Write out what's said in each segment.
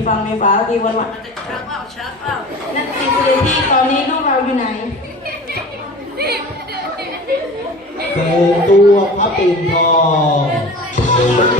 มีฟังมีฟ้าทีวันวันชักเปล่าชักเปล่านั่นสิคุณเลยที่ตอนนี้ลูกเราอยู่ไหนเปิดตัวพระปิ่นทอง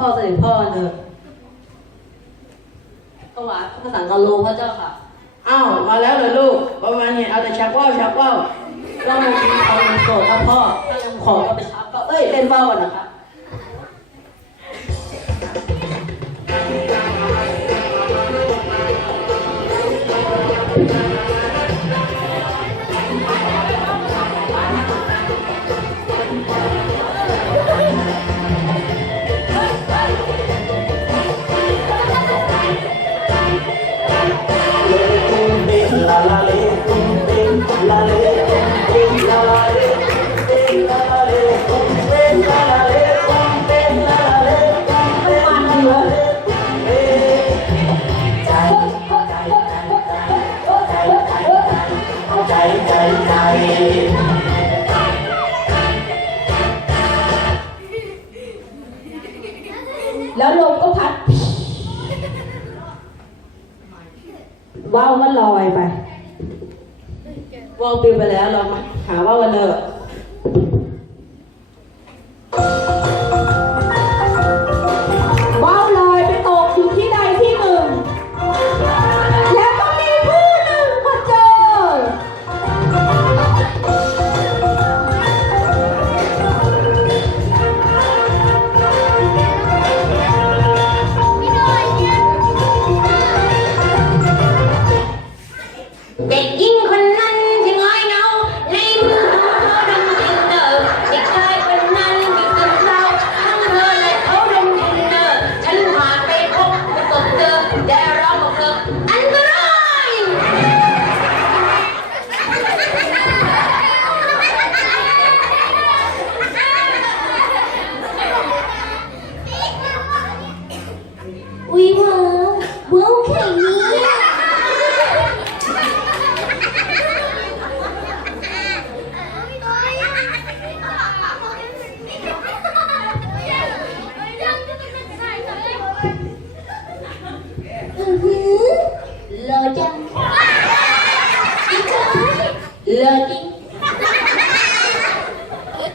เราไปเข้าเฝ้าเสด็จพ่อเถอะถวายพระสังฆโลพระเจ้าค่ะ อ้าวมาแล้วเหรอลูกประมาณนี้เอาแต่ชักว่าวชักว่าวเรามากินเขาเป็นโสดครับพ่อถ้ายังขอก็ไปชักก็เอ้ยเล่นว่าวก่อนนะครับ แล้วลมก็พัดว่าวก็ลอยไปว่าวปลิวไปแล้วเรามาหาว่าวกันเถอ วว้าวแค่นี้ อือหือเลอจังดีใจเลอจริง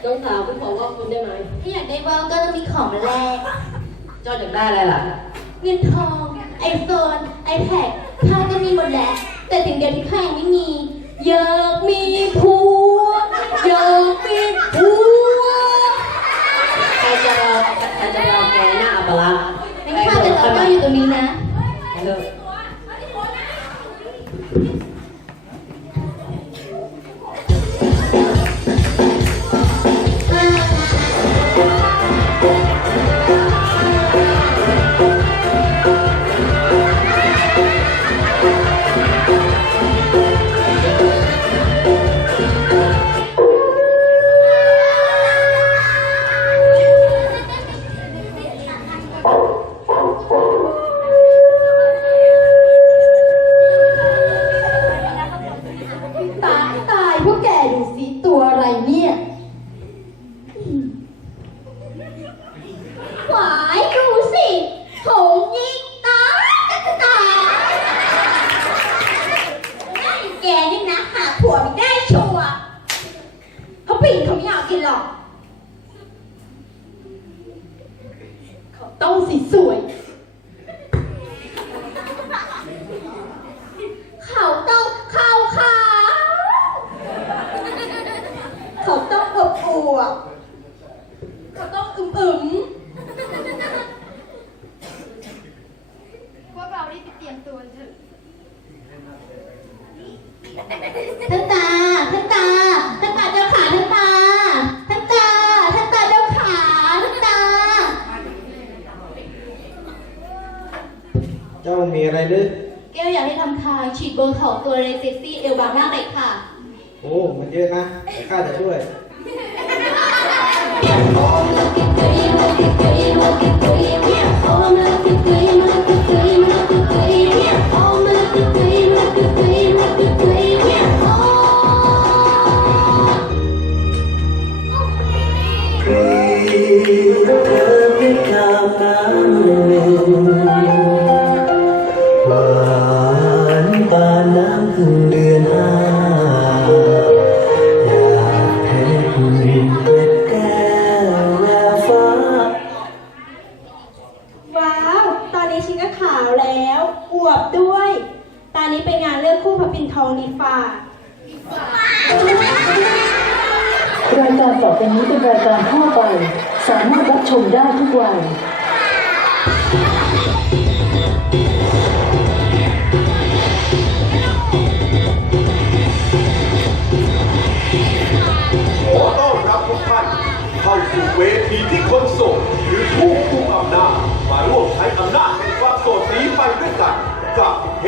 น้องสาวพี่ขอว่าคุณได้ไหม ถ้าอยากได้บ้างก็ต้องมีของแลกเจ้าอยากได้อะไรล่ะ เงินทอง ไอโฟนไอแพดข้าก็มีหมดแล้วแต่สิ่งเดียวที่ข้ายังไม่มี อยากมีผัวอยากมีผัวใครจะรอใครจะรอแกหน้าอัปลักษณ์งั้นข้าจะรอเจ้าอยู่ตรงนี้นะ 哇 เจ้ามีอะไรหรือเกลอยากให้ทำคายฉีดโบท็อกตัวเรซิซี่เอลบางหน้าไปค่ะ โอ้ มันเยอะนะแต่ข้าจะช่วย ไปนี้เป็นรายการทั่วไป สามารถรับชมได้ทุกวัยขอต้อนรับทุกท่านเข้าสู่เวทีที่คนโสดหรือผู้คุมอำนาจมาร่วมใช้อำนาจแห่งความสดนี้ไปด้วยกันกับเฮ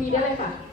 ทีได้เลยค่ะ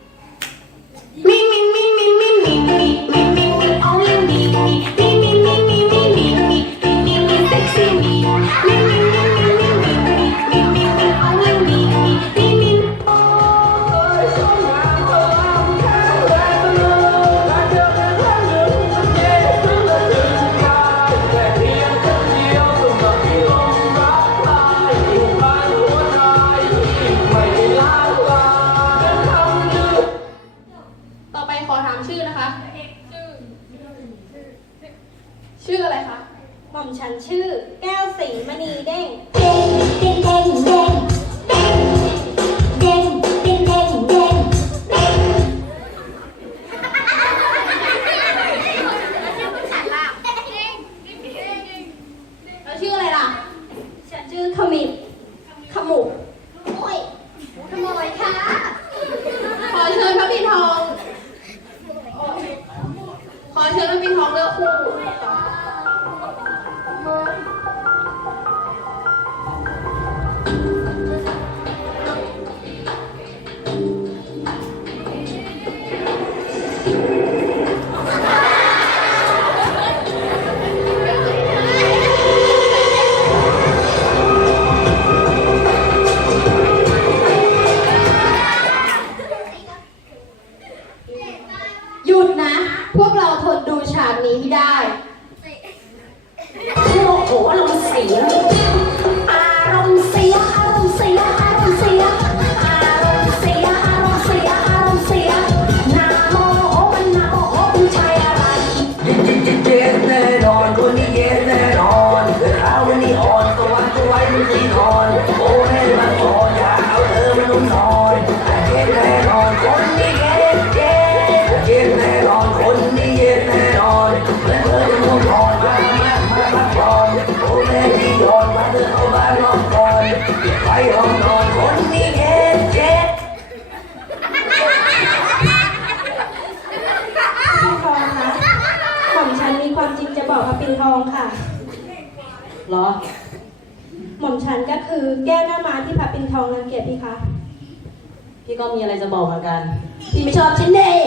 เ的冰糖跟火มี ทองรังเกียจพี่คะ พี่ก็มีอะไรจะบอกเหมือนกัน พี่ไม่ชอบชิ้นเลย